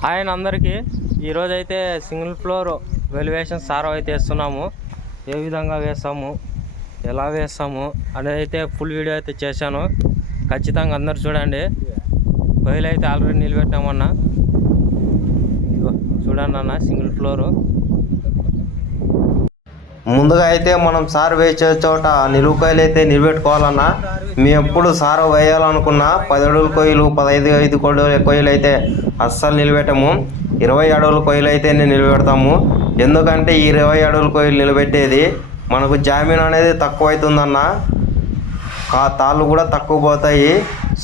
Hi అందరికీ. ఈరోజు అయితే సింగిల్ ఫ్లోర్ వెలివేషన్ సారో అయితే వేస్తున్నాము. ఏ విధంగా వేస్తాము? ఎలా వేస్తాము? అనేది అయితే ఫుల్ వీడియో అయితే చేశాను. ఖచ్చితంగా అందరు చూడండి. కొయ్యలు అయితే ఆల్రెడీ నిలబెట్టామన్నా. చూడండి అన్న సింగిల్ ఫ్లోరు. ముందుగా అయితే మనం సార్ వేసే చోట నిలువుకాయలు అయితే నిలబెట్టుకోవాలన్నా మేము ఎప్పుడు సారు వేయాలనుకున్నా పది అడుగుల కొయ్యలు పదహైదు ఐదు కొయ్యలు కొయ్యలు అయితే అస్సలు నిలబెట్టము. ఇరవై అడుగుల కొయ్యలు అయితే నిలబెడతాము. ఎందుకంటే ఈ ఇరవై అడుగుల కొయ్యలు నిలబెట్టేది మనకు జామీన్ అనేది తక్కువ అవుతుందన్న కా తాళ్ళు కూడా తక్కువ పోతాయి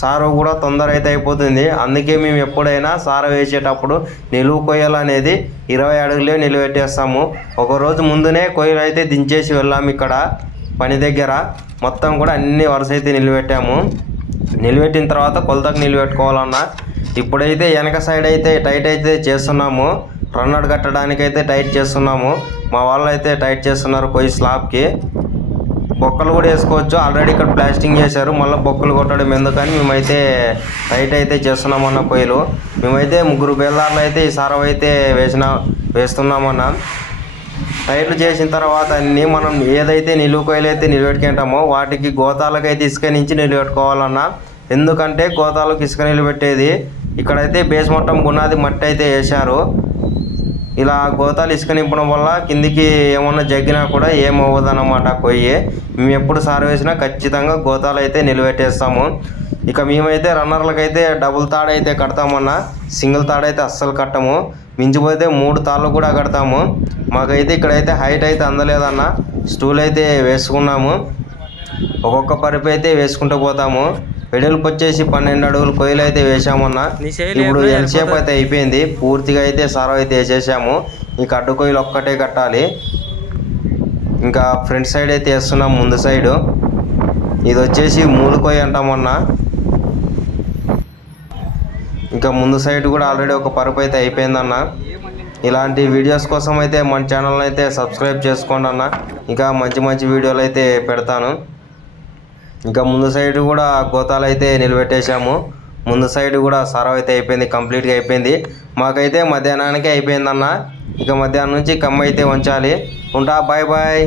సారు కూడా తొందర అయితే అయిపోతుంది. అందుకే మేము ఎప్పుడైనా సార వేసేటప్పుడు నిలువు కొయ్యలు అనేది ఇరవై అడుగులే నిలబెట్టేస్తాము. ఒకరోజు ముందునే కొయ్యలు అయితే దించేసి వెళ్ళాము ఇక్కడ పని దగ్గర. మొత్తం కూడా అన్ని వరుస అయితే నిలబెట్టాము. నిలబెట్టిన తర్వాత కొలతకు నిలబెట్టుకోవాలన్నా ఇప్పుడైతే వెనక సైడ్ అయితే టైట్ అయితే చేస్తున్నాము. రన్నర్ కట్టడానికి అయితే టైట్ చేస్తున్నాము. మా వాళ్ళు అయితే టైట్ చేస్తున్నారు కొయ్యి స్లాబ్కి బొక్కలు కూడా వేసుకోవచ్చు. ఆల్రెడీ ఇక్కడ ప్లాస్టింగ్ చేశారు. మళ్ళీ బొక్కలు కొట్టడం ఎందుకని మేమైతే టైట్ అయితే చేస్తున్నామన్న పొయ్యిలు. మేమైతే ముగ్గురు బేల్దార్లు అయితే ఈ సారం అయితే వేసిన వేస్తున్నామన్న. టైట్లు చేసిన తర్వాత అన్నీ మనం ఏదైతే నిలువ కొయ్యలు అయితే నిలబెట్టుకుంటామో వాటికి గోతాలకైతే ఇసుక నుంచి నిలబెట్టుకోవాలన్నా. ఎందుకంటే గోతాలకు ఇసుక నిలబెట్టేది. ఇక్కడైతే బేస్ మొత్తం గున్నాది మట్టి అయితే వేశారు. ఇలా గోతాలు ఇసుక నింపడం వల్ల కిందికి ఏమన్నా జగ్గినా కూడా ఏమవ్వదు అన్నమాట కొయ్యి. మేము ఎప్పుడు సార్ వేసినా ఖచ్చితంగా గోతాలు అయితే నిలబెట్టేస్తాము. ఇక మేమైతే రన్నర్లకు అయితే డబుల్ తాడైతే కడతామన్నా. సింగిల్ తాడు అయితే అస్సలు కట్టము. మించిపోతే మూడు తాళ్ళు కూడా కడతాము. మాకైతే ఇక్కడైతే హైట్ అయితే అందలేదన్న. స్టూల్ అయితే వేసుకున్నాము. ఒక్కొక్క పరుపు అయితే వేసుకుంటూ పోతాము. వెడల్పు వచ్చేసి పన్నెండు అడుగులు కొయ్యలు అయితే వేసామన్నా ఇప్పుడు ఎంతసేపు అయితే అయిపోయింది? పూర్తిగా అయితే సారం అయితే వేసేసాము. ఇంకా అడ్డు కొయ్యలు ఒక్కటే కట్టాలి. ఇంకా ఫ్రంట్ సైడ్ అయితే వేస్తున్నాం ముందు సైడు. ఇది వచ్చేసి మూలు కొయ్య అంటామన్నా ఇంకా ముందు సైడ్ కూడా ఆల్రెడీ ఒక పరుపు అయితే అయిపోయిందన్న. ఇలాంటి వీడియోస్ కోసం అయితే మన ఛానల్ అయితే సబ్స్క్రైబ్ చేసుకోండి అన్న. ఇంకా మంచి మంచి వీడియోలు అయితే పెడతాను. ఇంకా ముందు సైడ్ కూడా గోతాలు అయితే నిలబెట్టేశాము. ముందు సైడ్ కూడా సరవ్ అయితే అయిపోయింది కంప్లీట్గా అయిపోయింది. మాకైతే మధ్యాహ్నానికి అయిపోయిందన్న. ఇక మధ్యాహ్నం నుంచి కమ్మ అయితే ఉంచాలి ఉంటా బాయ్ బాయ్.